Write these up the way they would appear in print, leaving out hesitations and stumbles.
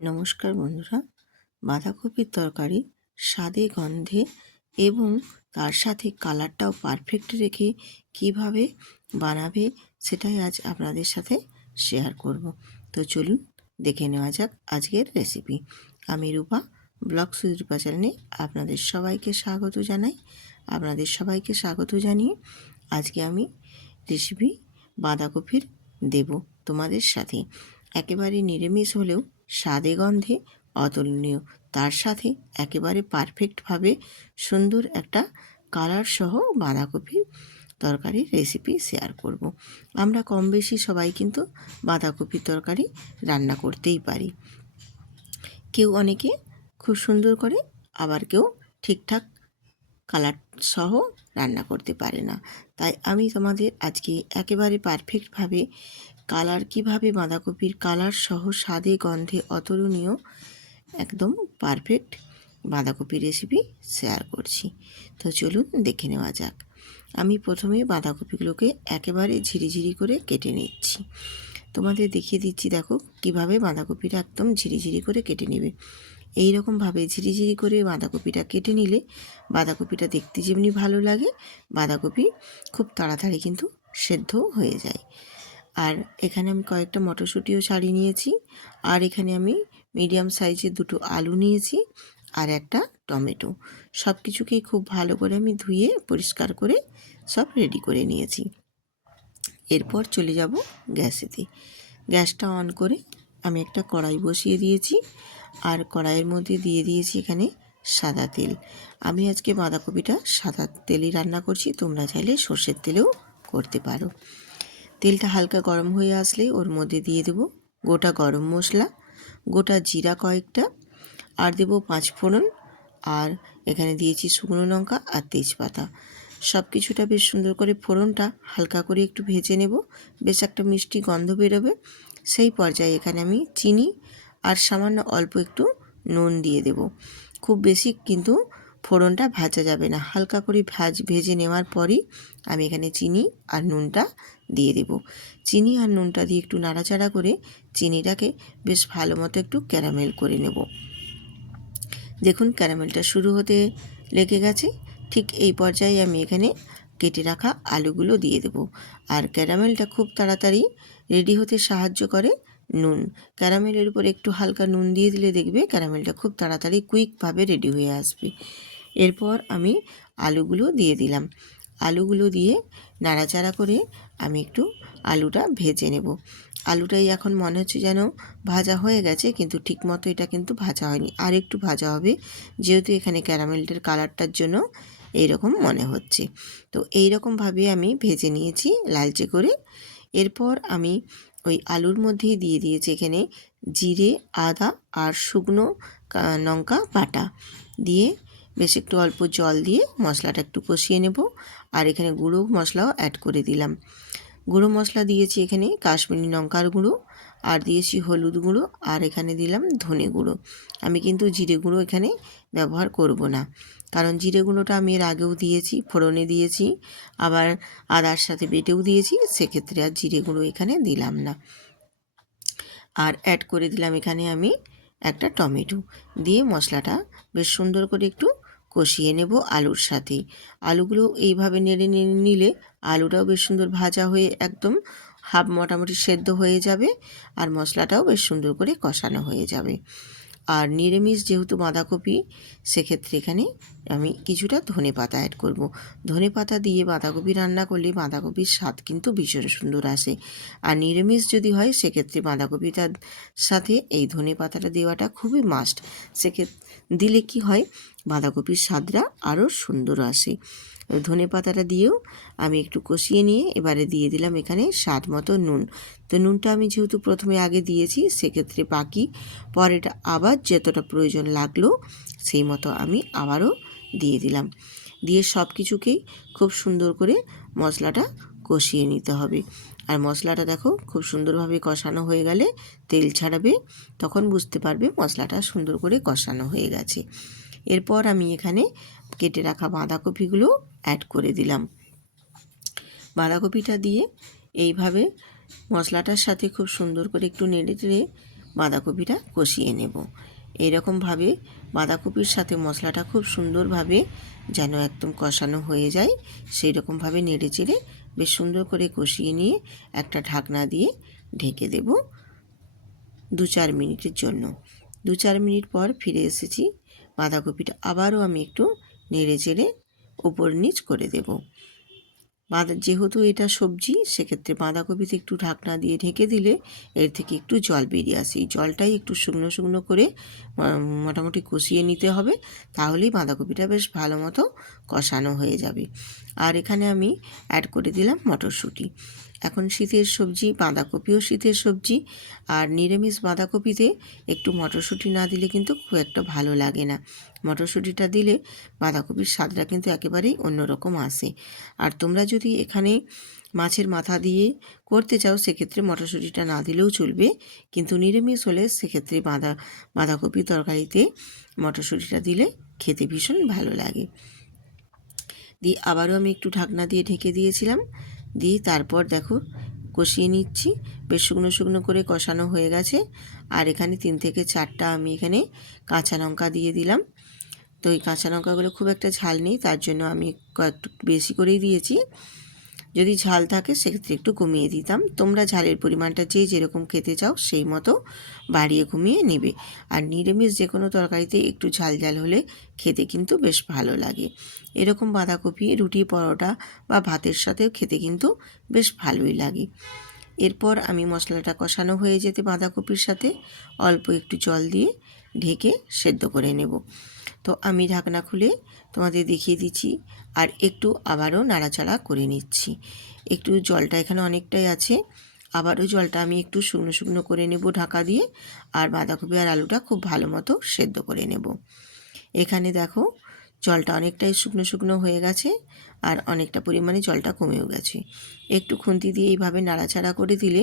নমস্কার বন্ধুরা, বাঁধাকপির তরকারি স্বাদে গন্ধে এবং তার সাথে কালারটাও পারফেক্ট রেখে কিভাবে বানাবে সেটাই আজ আপনাদের সাথে শেয়ার করব। তো চলুন দেখে নেওয়া যাক আজকের রেসিপি। আমি রূপা, ব্লগস উইথ রূপা চ্যানেলে আপনাদের সবাইকে স্বাগত জানিয়ে আজকে আমি রেসিপি বাঁধাকপির দেব তোমাদের সাথে। একেবারে নিরামিষ হলেও স্বাদে গন্ধে অতুলনীয়, তার সাথে একেবারে পারফেক্টভাবে সুন্দর একটা কালার সহ বাঁধাকপির তরকারির রেসিপি শেয়ার করব। আমরা কম বেশি সবাই কিন্তু বাঁধাকপির তরকারি রান্না করতেই পারি। কেউ অনেকে খুব সুন্দর করে, আবার কেউ ঠিকঠাক কালার সহ রান্না করতে পারে না। তাই আমি তোমাদের আজকে একেবারে পারফেক্টভাবে কালার কিভাবে বাঁধাকপির কালার সহ স্বাদে গন্ধে অতুলনীয় একদম পারফেক্ট বাঁধাকপির রেসিপি শেয়ার করছি। তো চলুন দেখে নেওয়া যাক। আমি প্রথমে বাঁধাকপিগুলোকে একেবারে ঝিরিঝিরি করে কেটে নিচ্ছি। তোমাদের দেখিয়ে দিচ্ছি, দেখো কিভাবে বাঁধাকপিটা একদম ঝিরিঝিরি করে কেটে নেবে। এই রকমভাবে ঝিরিঝিরি করে বাঁধাকপিটা কেটে নিলে বাঁধাকপিটা দেখতে যেমনি ভালো লাগে, বাঁধাকপি খুব তাড়াতাড়ি কিন্তু সেদ্ধও হয়ে যায়। আর এখানে আমি কয়েকটা মটরশুঁটিও ছাড়িয়ে নিয়েছি, আর এখানে আমি মিডিয়াম সাইজের দুটো আলু নিয়েছি আর একটা টমেটো। সব কিছুকেই খুব ভালো করে আমি ধুয়ে পরিষ্কার করে সব রেডি করে নিয়েছি। এরপর চলে যাব গ্যাসেতে। গ্যাসটা অন করে আমি একটা কড়াই বসিয়ে দিয়েছি, আর কড়াইয়ের মধ্যে দিয়ে দিয়েছি এখানে সাদা তেল। আমি আজকে বাঁধাকপিটা সাদা তেলেই রান্না করছি, তোমরা চাইলে সর্ষের তেলেও করতে পারো। তেলটা হালকা গরম হয়ে আসলে ওর মধ্যে দিয়ে দেব গোটা গরম মশলা, গোটা জিরা কয়েকটা, আর দেব 5 ফোড়ন, আর এখানে দিয়েছি শুকনো লঙ্কা আর তেজপাতা। সব কিছুটা বেশ সুন্দর করে ফোড়নটা হালকা করে একটু ভেজে নেব, বেশ একটা মিষ্টি গন্ধ বেরোবে। সেই পর্যায়ে এখানে আমি চিনি আর সামান্য অল্প একটু নুন দিয়ে দেব। খুব বেশি কিন্তু ফোড়নটা ভাজা যাবে না, হালকা করে ভেজে নেওয়ার পরই আমি এখানে চিনি আর নুনটা দিয়ে দেব। চিনি আর নুনটা দিয়ে একটু নাড়াচাড়া করে চিনিটাকে বেশ ভালো মতো একটু ক্যারামেল করে নেব। দেখুন ক্যারামেলটা শুরু হতে লেগে গেছে। ঠিক এই পর্যায়ে আমি এখানে কেটে রাখা আলুগুলো দিয়ে দেব। আর ক্যারামেলটা খুব তাড়াতাড়ি রেডি হতে সাহায্য করে নুন। ক্যারামেলের উপর একটু হালকা নুন দিয়ে দিলে দেখবে ক্যারামেলটা খুব তাড়াতাড়ি কুইকভাবে রেডি হয়ে আসবে। এরপর আমি আলুগুলো দিয়ে দিলাম। আলুগুলো দিয়ে নাড়াচাড়া করে আমি একটু আলুটা ভেজে নেব। আলুটাই এখন মনে হচ্ছে যেন ভাজা হয়ে গেছে, কিন্তু ঠিকমতো এটা কিন্তু ভাজা হয়নি, আর একটু ভাজা হবে, যেহেতু এখানে ক্যারামেলটার কালারটার জন্য এইরকম মনে হচ্ছে। তো এইরকমভাবে আমি ভেজে নিয়েছি লালচে করে। এরপর আমি ওই আলুর মধ্যেই দিয়ে দিয়েছি এখানে জিরে, আদা আর শুকনো লঙ্কা বাটা দিয়ে বেশ একটু অল্প জল দিয়ে মশলাটা একটু কষিয়ে নেব। আর এখানে গুঁড়ো মশলাও অ্যাড করে দিলাম। গুঁড়ো মশলা দিয়েছি এখানে কাশ্মীরি লঙ্কার গুঁড়ো, আর দিয়েছি হলুদ গুঁড়ো, আর এখানে দিলাম ধনে গুঁড়ো। আমি কিন্তু জিরে গুঁড়ো এখানে ব্যবহার করব না, কারণ জিরে গুঁড়োটা আমি এর আগেও দিয়েছি, ফোড়নে দিয়েছি, আবার আদার সাথে বেটেও দিয়েছি, সেক্ষেত্রে আর জিরে গুঁড়ো এখানে দিলাম না। আর অ্যাড করে দিলাম এখানে আমি একটা টমেটো, দিয়ে মশলাটা বেশ সুন্দর করে একটু কষিয়ে নেব আলুর সাথে। আলুগুলো এইভাবে নেড়ে নিলে আলুটাও বেশ সুন্দর ভাজা হয়ে একদম হাফ মোটামুটি সেদ্ধ হয়ে যাবে, আর মশলাটাও বেশ সুন্দর করে কষানো হয়ে যাবে। আর নিরামিষ যেহেতু বাঁধাকপি, সেক্ষেত্রে এখানে আমি কিছুটা ধনেপাতা অ্যাড করব। ধনেপাতা দিয়ে বাঁধাকপি রান্না করলে বাঁধাকপির স্বাদ কিন্তু ভীষণ সুন্দর আসে। আর নিরামিষ যদি হয় সেক্ষেত্রে বাঁধাকপিটার সাথে এই ধনেপাতাটা দেওয়াটা খুবই মাস্ট। সেক্ষেত্রে দিলে কি হয়, বাঁধাকপির স্বাদটা আরও সুন্দর আসে। ধনেপাতাটা দিয়েও আমি একটু কষিয়ে নিয়ে এবারে দিয়ে দিলাম এখানে স্বাদ মতো নুন। তো নুনটা আমি যেহেতু প্রথমে আগে দিয়েছি, সেক্ষেত্রে বাকি পরেটা আবার যতটা প্রয়োজন লাগলো সেই মতো আমি আবারও দিয়ে দিলাম। দিয়ে সব কিছুকেই খুব সুন্দর করে মশলাটা কষিয়ে নিতে হবে। আর মশলাটা দেখো খুব সুন্দরভাবে কষানো হয়ে গেলে তেল ছাড়াবে, তখন বুঝতে পারবে মশলাটা সুন্দর করে কষানো হয়ে গেছে। এরপর আমি এখানে কেটে রাখা বাঁধাকপিগুলো অ্যাড করে দিলাম। বাঁধাকপিটা দিয়ে এইভাবে মশলাটার সাথে খুব সুন্দর করে একটু নেড়ে চেড়ে বাঁধাকপিটা কষিয়ে নেব। এইরকমভাবে বাঁধাকপির সাথে মশলাটা খুব সুন্দরভাবে যেন একদম কষানো হয়ে যায়, সেই রকমভাবে নেড়ে চেড়ে বেশ সুন্দর করে কষিয়ে নিয়ে একটা ঢাকনা দিয়ে ঢেকে দেব 2-4 মিনিটের জন্য। 2-4 মিনিট পর ফিরে এসেছি। বাঁধাকপিটা আবারও আমি একটু নেড়ে চেড়ে ওপর নিচ করে দেব। যেহেতু এটা সবজি, সেক্ষেত্রে বাঁধাকপিতে একটু ঢাকনা দিয়ে ঢেকে দিলে এর থেকে একটু জল বেরিয়ে আসে। এই জলটাই একটু শুকনো শুকনো করে মোটামুটি কষিয়ে নিতে হবে, তাহলেই বাঁধাকপিটা বেশ ভালো মতো কষানো হয়ে যাবে। আর এখানে আমি অ্যাড করে দিলাম মটরশুঁটি। এখন শীতের সবজি, বাঁধাকপিও শীতের সবজি, আর নিরামিষ বাঁধাকপিতে একটু মটরশুঁটি না দিলে কিন্তু খুব একটা ভালো লাগে না। মটরশুঁটিটা দিলে বাঁধাকপির স্বাদটা কিন্তু একেবারেই অন্যরকম আসে। আর তোমরা যদি এখানে মাছের মাথা দিয়ে করতে চাও, সেক্ষেত্রে মটরশুঁটিটা না দিলেও চলবে, কিন্তু নিরামিষ হলে সেক্ষেত্রে বাঁধাকপি তরকারিতে মটরশুঁটিটা দিলে খেতে ভীষণ ভালো লাগে। দিয়ে আবারও আমি একটু ঢাকনা দিয়ে ঢেকে দিয়েছিলাম। দিয়ে তারপর দেখো কষিয়ে নিচ্ছি, বেশ শুকনো শুকনো করে কষানো হয়ে গেছে। আর এখানে 3 থেকে 4টা আমি এখানে কাঁচা লঙ্কা দিয়ে দিলাম। তো এই কাঁচা লঙ্কাগুলো খুব একটা ঝাল নেই, তার জন্য আমি একটু বেশি করেই দিয়েছি। যদি ঝাল থাকে সেক্ষেত্রে একটু কমিয়ে দিতাম। তোমরা ঝালের পরিমাণটা যে যেরকম খেতে চাও সেই মতো বাড়িয়ে কমিয়ে নেবে। আর নিরামিষ যে কোনো তরকারিতে একটু ঝাল ঝাল হলে খেতে কিন্তু বেশ ভালো লাগে। এরকম বাঁধাকপি রুটি, পরোটা বা ভাতের সাথেও খেতে কিন্তু বেশ ভালোই লাগে। এরপর আমি মশলাটা কষানো হয়ে যেতে বাঁধাকপির সাথে অল্প একটু জল দিয়ে ঢেকে সেদ্ধ করে নেব। তো আমি ঢাকনা খুলে তোমাদের দেখিয়ে দিচ্ছি, আর একটু আবারও নাড়াচাড়া করে নিচ্ছি। একটু জলটা এখানে অনেকটাই আছে, আবারও জলটা আমি একটু শুকনো শুকনো করে নেব ঢাকা দিয়ে, আর বাঁধাকপি আর আলুটা খুব ভালো মতো সেদ্ধ করে নেব। এখানে দেখো জলটা অনেকটাই শুকনো শুকনো হয়ে গেছে, আর অনেকটা পরিমাণে জলটা কমেও গেছে। একটু খুন্তি দিয়ে এইভাবে নাড়াচাড়া করে দিলে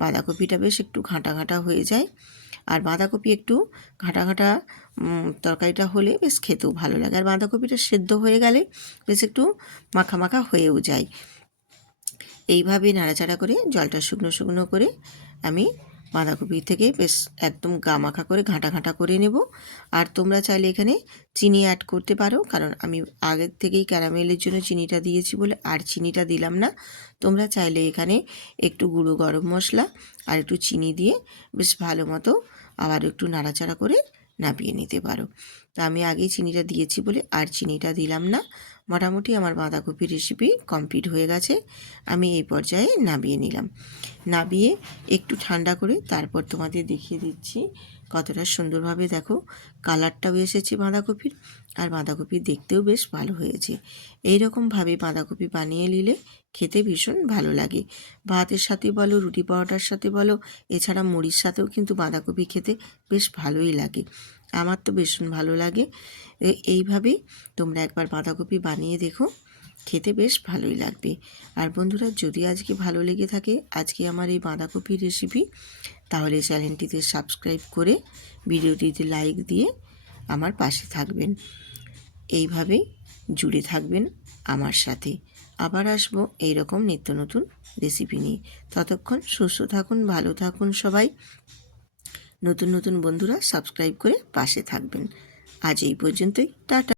বাঁধাকপিটা বেশ একটু ঘাঁটা ঘাঁটা হয়ে যায়। আর বাঁধাকপি একটু ঘাঁটা ঘাঁটা তরকারিটা হলে বেশ খেতেও ভালো লাগে। আর বাঁধাকপিটা সেদ্ধ হয়ে গেলে বেশ একটু মাখা মাখা হয়েও যায়। এইভাবে নাড়াচাড়া করে জলটা শুকনো শুকনো করে আমি বাঁধাকপি থেকে বেশ একদম গা মাখা করে ঘাঁটা ঘাঁটা করে নেব। আর তোমরা চাইলে এখানে চিনি অ্যাড করতে পারো, কারণ আমি আগের থেকেই ক্যারামেলের জন্য চিনিটা দিয়েছি বলে আর চিনিটা দিলাম না। তোমরা চাইলে এখানে একটু গুঁড়ো গরম মশলা আর একটু চিনি দিয়ে বেশ ভালো মতো আবার একটু নাড়াচাড়া করে নামিয়ে নিতে পারো। তা আমি আগেই চিনিটা দিয়েছি বলে আর চিনিটা দিলাম না। মোটামুটি আমার বাঁধাকপির রেসিপি কমপ্লিট হয়ে গেছে। আমি এই পর্যায়ে নামিয়ে নিলাম। নামিয়ে একটু ঠান্ডা করে তারপর তোমাদের দেখিয়ে দিচ্ছি কতটা সুন্দরভাবে দেখো কালারটাও এসেছে বাঁধাকপির, আর বাঁধাকপি দেখতেও বেশ ভালো হয়েছে। এই রকমভাবে বাঁধাকপি বানিয়ে নিলে খেতে ভীষণ ভালো লাগে। ভাতের সাথে বলো, রুটি পরোটার সাথে বলো, এছাড়া মুড়ির সাথেও কিন্তু বাঁধাকপি খেতে বেশ ভালোই লাগে। আমার তো ভীষণ ভালো লাগে। এইভাবে তোমরা একবার বাঁধাকপি বানিয়ে দেখো, খেতে বেশ ভালোই লাগবে। আর বন্ধুরা, যদি আজকে ভালো লেগে থাকে আজকে আমার এই বাঁধাকপির রেসিপি, তাহলে চ্যানেলটিতে সাবস্ক্রাইব করে ভিডিওটিতে লাইক দিয়ে আমার পাশে থাকবেন। এইভাবেই জুড়ে থাকবেন আমার সাথে। আবার আসবো এইরকম নিত্য নতুন রেসিপি নিয়ে। ততক্ষণ সুস্থ থাকুন, ভালো থাকুন সবাই। নতুন নতুন বন্ধুরা সাবস্ক্রাইব করে পাশে থাকবেন। আজ এই পর্যন্তই, টাটা।